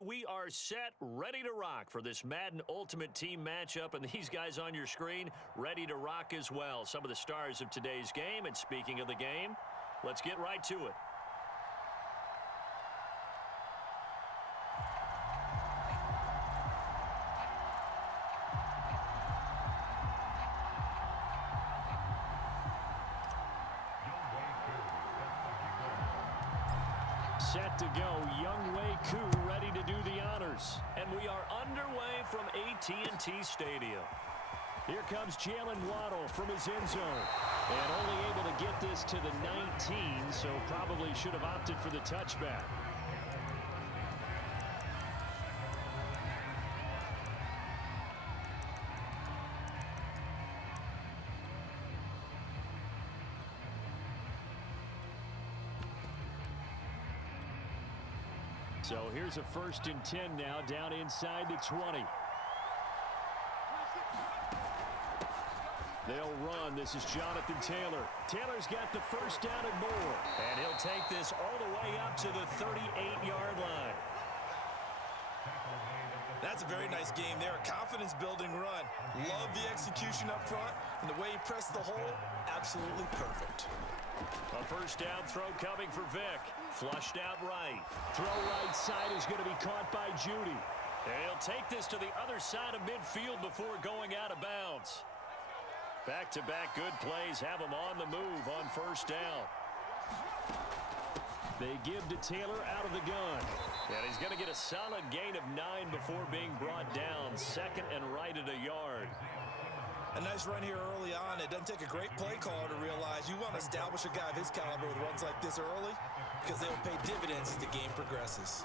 We are set, ready to rock for this Madden Ultimate Team matchup, and these guys on your screen ready to rock as well. Some of the stars of today's game, and speaking of the game, let's get right to it. Set to go, Young Wei Koo ready to do the honors. And we are underway from AT&T Stadium. Here comes Jalen Waddle from his end zone. And only able to get this to the 19, so probably should have opted for the touchback. So here's a 1st and 10 now, down inside the 20. They'll run. This is Jonathan Taylor. Taylor's got the 1st down and more. And he'll take this all the way up to the 38-yard line. That's a very nice game there. A confidence-building run. Love the execution up front. And the way he pressed the hole, absolutely perfect. A 1st down throw coming for Vic. Flushed out right. Throw right side is going to be caught by Judy. And he'll take this to the other side of midfield before going out of bounds. Back-to-back good plays have him on the move on 1st down. They give to Taylor out of the gun. And he's going to get a solid gain of 9 before being brought down. 2nd and right at a yard. A nice run here early on. It doesn't take a great play caller to realize you want to establish a guy of his caliber with runs like this early because they'll pay dividends as the game progresses.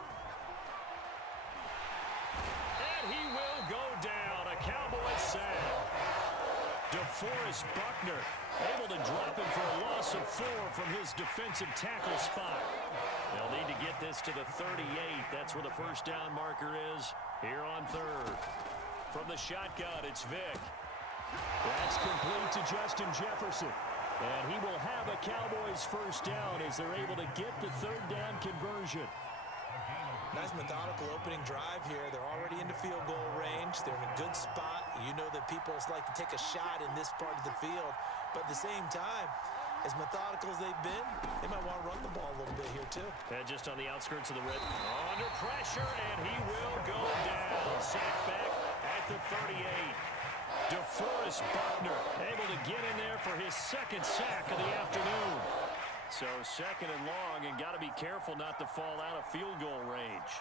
And he will go down. A Cowboys sack. DeForest Buckner able to drop him for a loss of 4 from his defensive tackle spot. They'll need to get this to the 38. That's where the 1st down marker is here on 3rd. From the shotgun, it's Vic. That's complete to Justin Jefferson. And he will have a Cowboys 1st down as they're able to get the 3rd down conversion. Nice methodical opening drive here. They're already into field goal range. They're in a good spot. You know that people like to take a shot in this part of the field. But at the same time, as methodical as they've been, they might want to run the ball a little bit here too. And just on the outskirts of the red. Under pressure, and he will go down. Sack back at the 38. DeForest Buckner able to get in there for his 2nd sack of the afternoon. So 2nd and long, and got to be careful not to fall out of field goal range.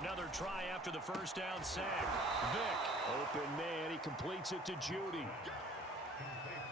Another try after the 1st down sack. Vic, open man, he completes it to Judy.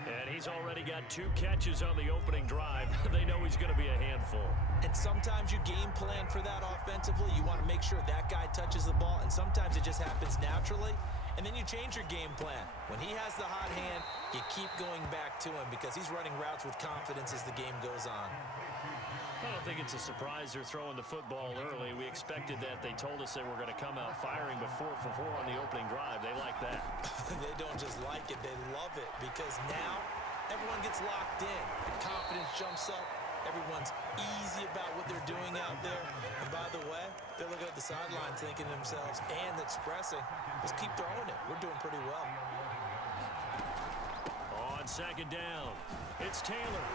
And he's already got 2 catches on the opening drive. They know he's going to be a handful. And sometimes you game plan for that offensively. You want to make sure that guy touches the ball, and sometimes it just happens naturally. And then you change your game plan. When he has the hot hand, you keep going back to him because he's running routes with confidence as the game goes on. I don't think it's a surprise they're throwing the football early. We expected that. They told us they were going to come out firing before for 4 on the opening drive. They like that. They don't just like it, they love it because now everyone gets locked in. The confidence jumps up. Everyone's easy about what they're doing out there. And by the way, they're looking at the sideline thinking to themselves and expressing, let's keep throwing it. We're doing pretty well. On 2nd down, it's Taylor.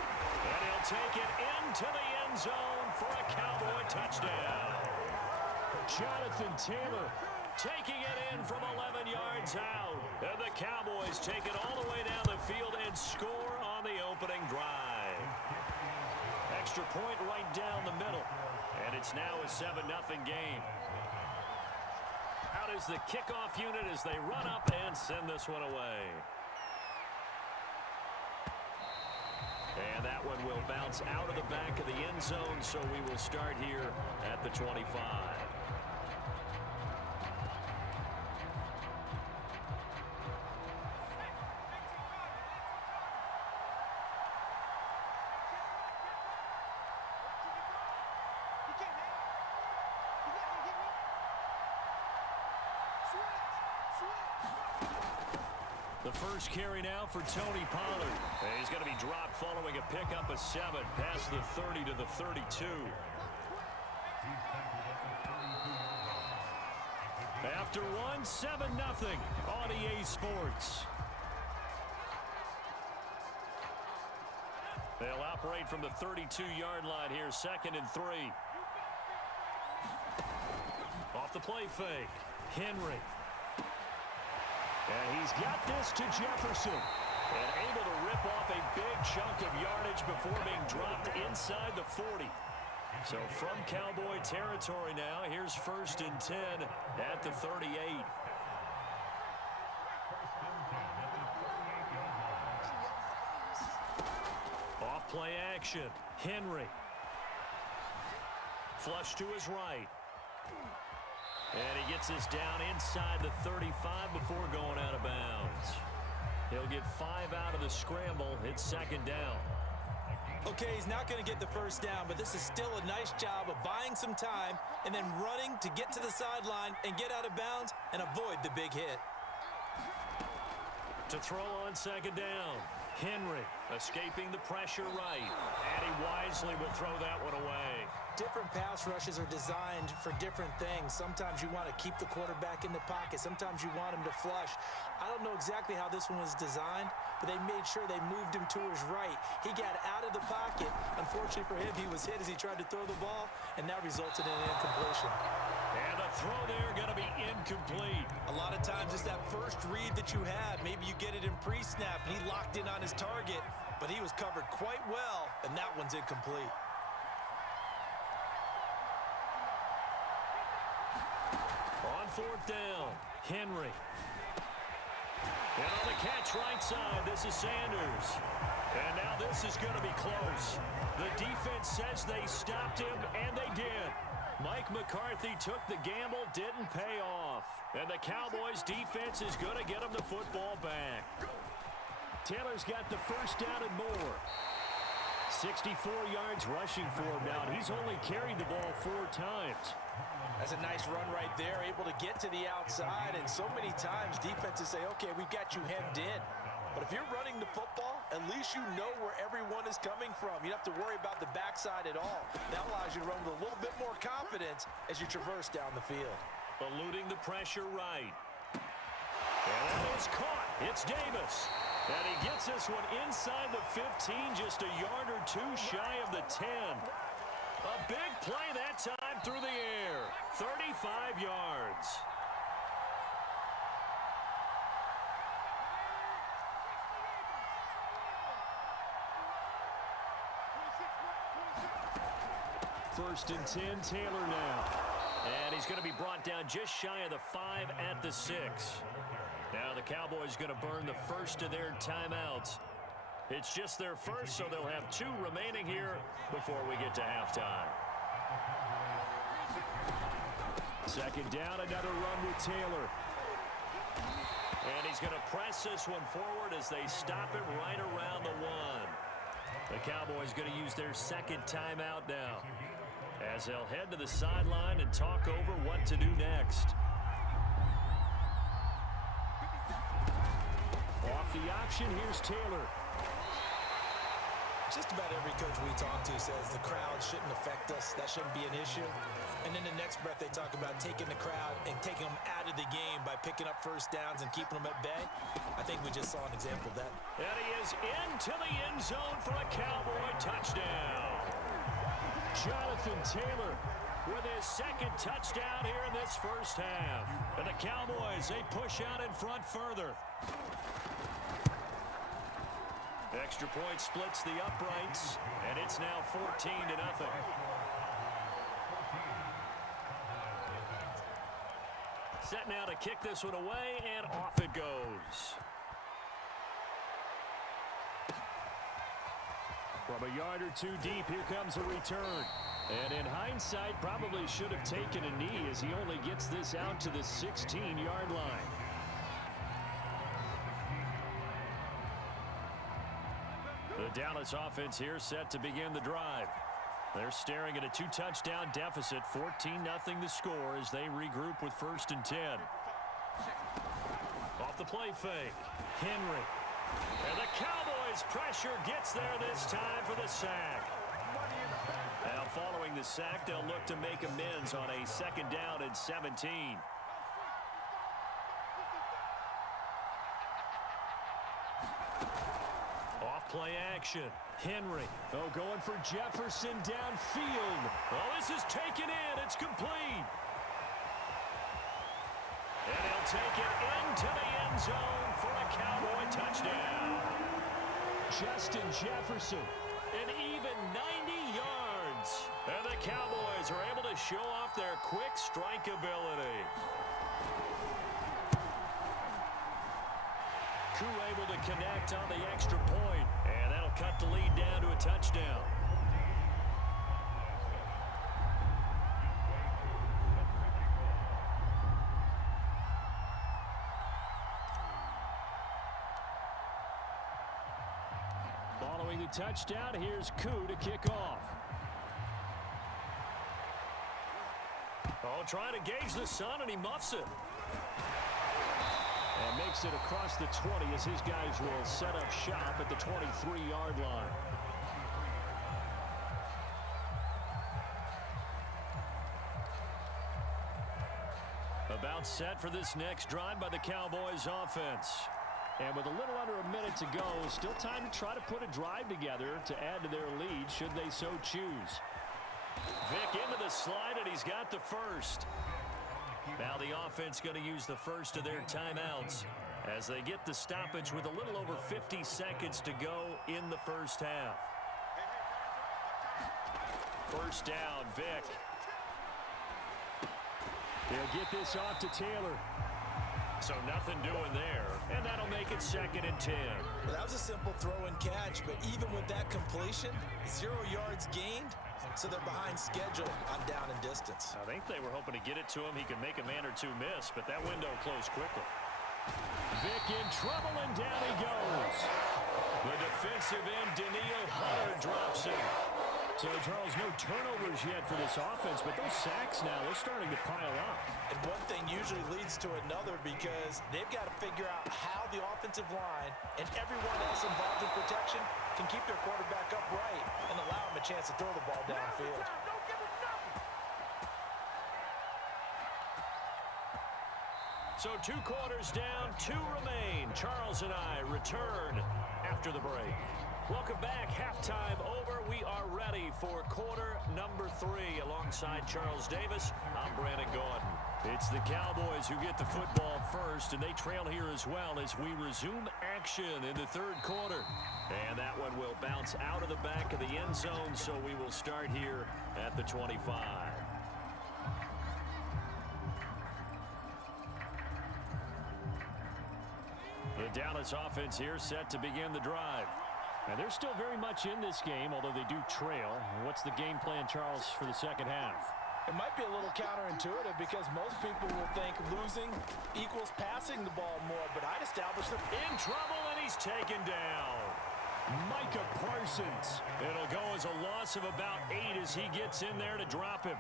And he'll take it into the end zone for a Cowboy touchdown. Jonathan Taylor taking it in from 11 yards out. And the Cowboys take it all the way down the field and score on the opening drive. Extra point right down the middle. And it's now a 7-0 game. Out is the kickoff unit as they run up and send this one away. And that one will bounce out of the back of the end zone, so we will start here at the 25. The first carry now for Tony Pollard. And he's going to be dropped following a pickup of 7 past the 30 to the 32. After one, 7-0 on EA Sports. They'll operate from the 32-yard line here, 2nd and 3. Off the play fake, Henry. And he's got this to Jefferson. And able to rip off a big chunk of yardage before being dropped inside the 40. So from Cowboy territory now, here's 1st and 10 at the 38. Off play action, Henry. Flush to his right. And he gets this down inside the 35 before going out of bounds. He'll get 5 out of the scramble. It's 2nd down. Okay, he's not going to get the first down, but this is still a nice job of buying some time and then running to get to the sideline and get out of bounds and avoid the big hit. To throw on 2nd down, Henry escaping the pressure right. And he wisely will throw that one away. Different pass rushes are designed for different things. Sometimes you want to keep the quarterback in the pocket. Sometimes you want him to flush. I don't know exactly how this one was designed, but they made sure they moved him to his right. He got out of the pocket. Unfortunately for him, he was hit as he tried to throw the ball, and that resulted in an incompletion. And the throw there going to be incomplete. A lot of times it's that first read that you have. Maybe you get it in pre-snap, and he locked in on his target, but he was covered quite well, and that one's incomplete. On 4th down, Henry. And on the catch right side, this is Sanders. And now this is going to be close. The defense says they stopped him, and they did. Mike McCarthy took the gamble, didn't pay off. And the Cowboys defense is going to get him the football back. Taylor's got the first down and more. 64 yards rushing for him now, and he's only carried the ball 4 times. That's a nice run right there, able to get to the outside, and so many times defenses say, okay, we've got you hemmed in. But if you're running the football, at least you know where everyone is coming from. You don't have to worry about the backside at all. That allows you to run with a little bit more confidence as you traverse down the field. Eluding the pressure right. And that is caught. It's Davis. And he gets this one inside the 15, just a yard or 2 shy of the 10. A big play that time through the air. 35 yards. First and 10, Taylor now. And he's going to be brought down just shy of the 5 at the 6. Now the Cowboys going to burn the first of their timeouts. It's just their first, so they'll have 2 remaining here before we get to halftime. 2nd down, another run with Taylor. And he's going to press this one forward as they stop him right around the 1. The Cowboys going to use their 2nd timeout now, as they'll head to the sideline and talk over what to do next. Off the option, here's Taylor. Just about every coach we talk to says the crowd shouldn't affect us. That shouldn't be an issue. And then the next breath they talk about taking the crowd and taking them out of the game by picking up first downs and keeping them at bay. I think we just saw an example of that. And he is into the end zone for a Cowboy touchdown. Jonathan Taylor with his 2nd touchdown here in this first half. And the Cowboys, they push out in front further. Extra point splits the uprights, and it's now 14-0. Set now to kick this one away, and off it goes. From a yard or 2 deep, here comes a return. And in hindsight, probably should have taken a knee as he only gets this out to the 16-yard line. The Dallas offense here set to begin the drive. They're staring at a 2-touchdown deficit, 14-0 the score as they regroup with 1st and 10. Off the play fake, Henry. And the Cowboys pressure gets there this time for the sack. Now following the sack, they'll look to make amends on a 2nd down and 17. play action. Henry. Oh, going for Jefferson downfield. Oh, this is taken in. It's complete. And he'll take it into the end zone for a Cowboy touchdown. Justin Jefferson, an even 90 yards. And the Cowboys are able to show off their quick strike ability. Koo able to connect on the extra point, and that'll cut the lead down to a touchdown. Following the touchdown, here's Koo to kick off. Oh, trying to gauge the sun, and he muffs it. And makes it across the 20 as his guys will set up shop at the 23-yard line. About set for this next drive by the Cowboys offense. And with a little under a minute to go, still time to try to put a drive together to add to their lead should they so choose. Vick into the slide, and he's got the first. Now the offense going to use the first of their timeouts as they get the stoppage with a little over 50 seconds to go in the first half. First down, Vick. They'll get this off to Taylor. So nothing doing there, and that'll make it 2nd and 10. Well, that was a simple throw and catch, but even with that completion, 0 yards gained, so they're behind schedule on down and distance. I think they were hoping to get it to him. He could make a man or two miss, but that window closed quickly. Vick in trouble, and down he goes. The defensive end, Daniil Hunter, drops him. So, Charles, no turnovers yet for this offense, but those sacks now, they're starting to pile up. And one thing usually leads to another because they've got to figure out how the offensive line and everyone else involved in protection can keep their quarterback upright and allow him a chance to throw the ball downfield. So 2 quarters down, 2 remain. Charles and I return after the break. Welcome back. Halftime over. We are ready for quarter number 3. Alongside Charles Davis, I'm Brandon Gordon. It's the Cowboys who get the football first, and they trail here as well as we resume action in the 3rd quarter. And that one will bounce out of the back of the end zone, so we will start here at the 25. The Dallas offense here set to begin the drive. And they're still very much in this game, although they do trail. What's the game plan, Charles, for the second half? It might be a little counterintuitive because most people will think losing equals passing the ball more, but I'd establish them. In trouble, and he's taken down. Micah Parsons. It'll go as a loss of about 8 as he gets in there to drop him.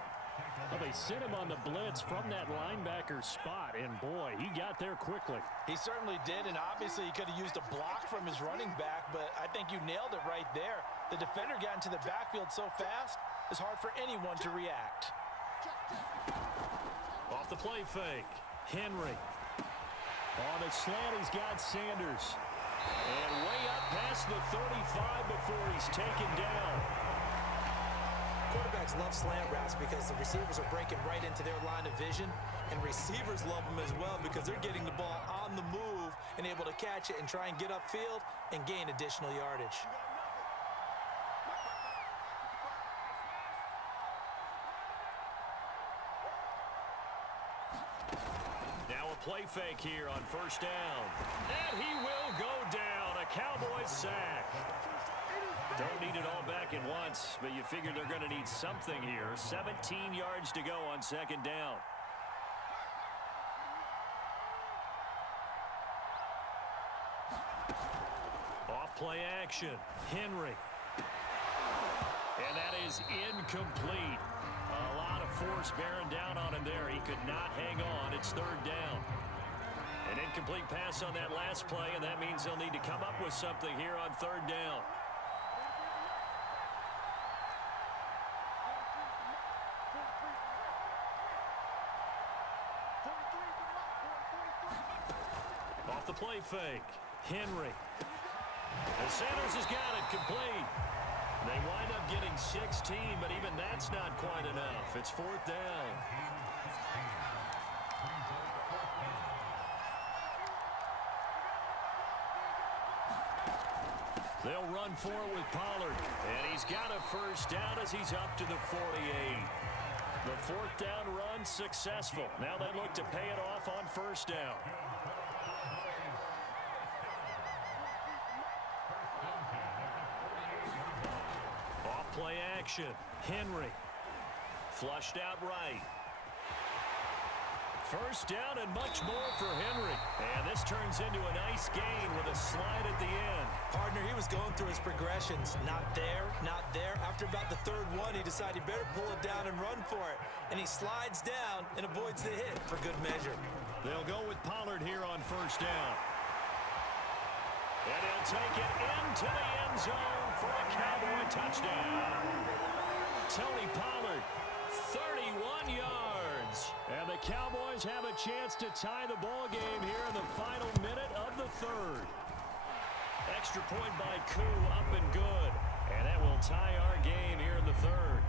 Well, they sent him on the blitz from that linebacker spot, and boy, he got there quickly. He certainly did, and obviously he could have used a block from his running back, but I think you nailed it right there. The defender got into the backfield so fast, it's hard for anyone to react. Off the play fake, Henry. On a slant, he's got Sanders. And way up past the 35 before he's taken down. Quarterbacks love slant routes because the receivers are breaking right into their line of vision, and receivers love them as well because they're getting the ball on the move and able to catch it and try and get upfield and gain additional yardage. Now a play fake here on first down. And he will go down. A Cowboys sack. Don't need it all back at once, but you figure they're going to need something here. 17 yards to go on second down. Off play action. Henry. And that is incomplete. A lot of force bearing down on him there. He could not hang on. It's 3rd down. An incomplete pass on that last play, and that means they'll need to come up with something here on 3rd down. Off the play fake. Henry. And Sanders has got it complete. They wind up getting 16, but even that's not quite enough. It's fourth down. They'll run for it with Pollard. And he's got a first down as he's up to the 48. The fourth down run successful. Now they look to pay it off on first down. Off play action. Henry. Flushed out right. First down and much more for Henry. And this turns into a nice gain with a slide at the end. Partner, he was going through his progressions. Not there, not there. After about the third one, he decided he better pull it down and run for it. And he slides down and avoids the hit for good measure. They'll go with Pollard here on first down. And he'll take it into the end zone for a Cowboy touchdown. Tony Pollard, 31 yards. And the Cowboys have a chance to tie the ball game here in the final minute of the third. Extra point by Koo, up and good. And that will tie our game here in the third.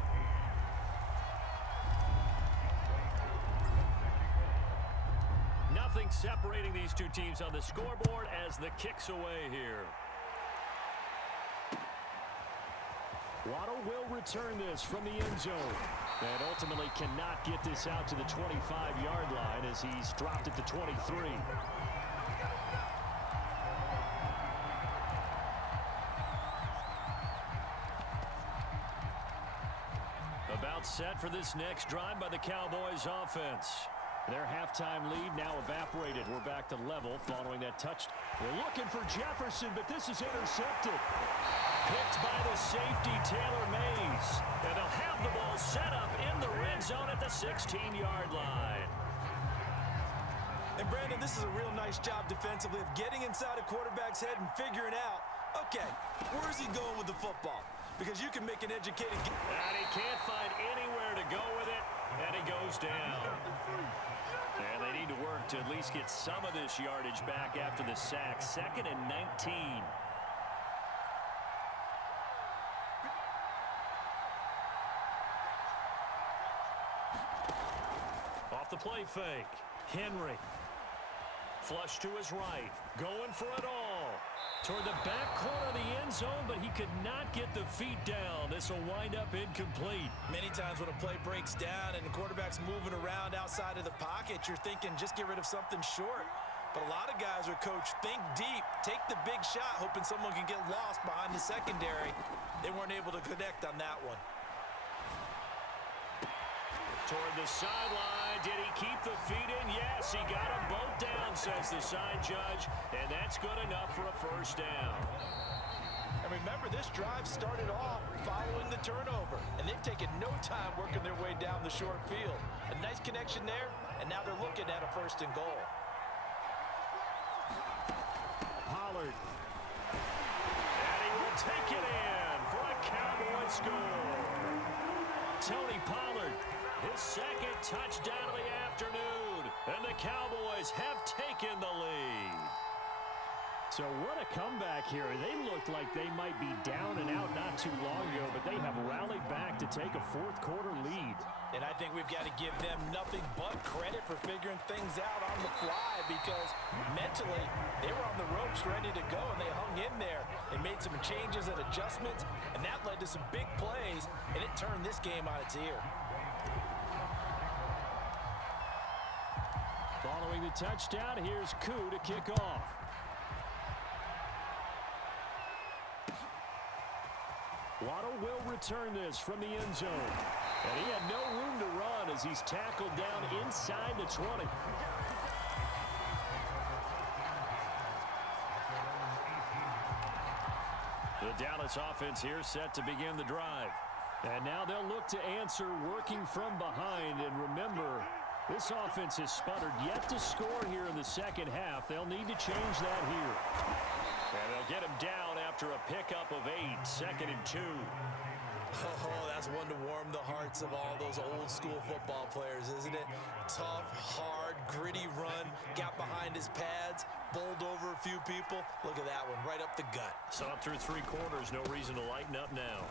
Nothing separating these two teams on the scoreboard as the kick's away here. Waddle will return this from the end zone. And ultimately cannot get this out to the 25-yard line as he's dropped at the 23. About set for this next drive by the Cowboys offense. Their halftime lead now evaporated. We're back to level following that touch. They're looking for Jefferson, but this is intercepted. Picked by the safety, Taylor Mays. And they'll have the ball set up in the red zone at the 16-yard line. And Brandon, this is a real nice job defensively of getting inside a quarterback's head and figuring out, okay, where is he going with the football? Because you can make an educated guess. And he can't find anywhere to go with it, and he goes down. And they need to work to at least get some of this yardage back after the sack. 2nd and 19. Off the play fake. Henry. Flush to his right. Going for it all. Toward the back corner of the end zone, but he could not get the feet down. This will wind up incomplete. Many times when a play breaks down and the quarterback's moving around outside of the pocket, you're thinking just get rid of something short. But a lot of guys are coached, think deep, take the big shot, hoping someone can get lost behind the secondary. They weren't able to connect on that one. Toward the sideline. Did he keep the feet in? Yes, he got them both down, says the side judge. And that's good enough for a first down. And remember, this drive started off following the turnover. And they've taken no time working their way down the short field. A nice connection there, and now they're looking at a 1st and goal. Pollard. And he will take it in for a Cowboy score. Tony Pollard. His 2nd touchdown of the afternoon. And the Cowboys have taken the lead. So what a comeback here. They looked like they might be down and out not too long ago, but they have rallied back to take a 4th quarter lead. And I think we've got to give them nothing but credit for figuring things out on the fly, because mentally they were on the ropes ready to go, and they hung in there and made some changes and adjustments, and that led to some big plays, and it turned this game on its ear. Following the touchdown, here's Koo to kick off. Waddle will return this from the end zone. And he had no room to run as he's tackled down inside the 20. The Dallas offense here set to begin the drive. And now they'll look to answer working from behind. And remember, this offense has sputtered yet to score here in the second half. They'll need to change that here. And they'll get him down after a pickup of 8, 2nd and 2. Oh, that's one to warm the hearts of all those old school football players, isn't it? Tough, hard, gritty run, got behind his pads, bowled over a few people. Look at that one, right up the gut. Saw through 3 quarters, no reason to lighten up now.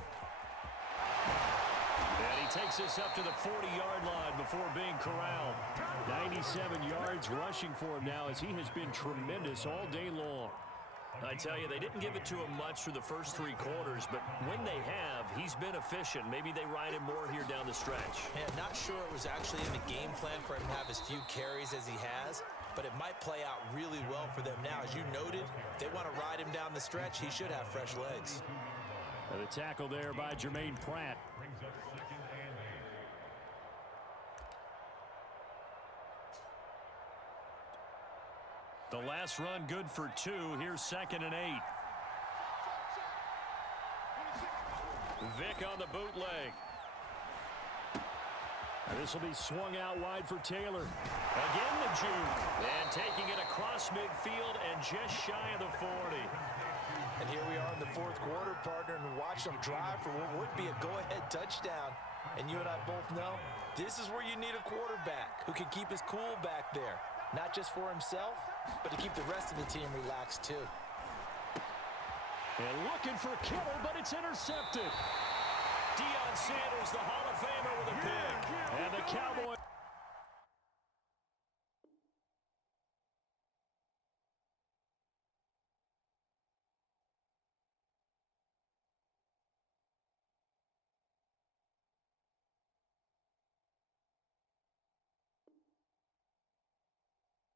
And he takes us up to the 40-yard line before being corralled. 97 yards rushing for him now as he has been tremendous all day long. I tell you, they didn't give it to him much through the first 3 quarters, but when they have, he's been efficient. Maybe they ride him more here down the stretch. Yeah, not sure it was actually in the game plan for him to have as few carries as he has, but it might play out really well for them now. As you noted, if they want to ride him down the stretch, he should have fresh legs. And the tackle there by Jermaine Pratt. The last run good for 2. Here's 2nd and 8. Vick on the bootleg. And this will be swung out wide for Taylor. Again the juke. And taking it across midfield and just shy of the 40. And here we are in the 4th quarter, partner, and watch them drive for what would be a go-ahead touchdown. And you and I both know this is where you need a quarterback who can keep his cool back there. Not just for himself, but to keep the rest of the team relaxed too. And looking for Kittle, but it's intercepted. Deion Sanders, the Hall of Famer, with a pick. And the Cowboys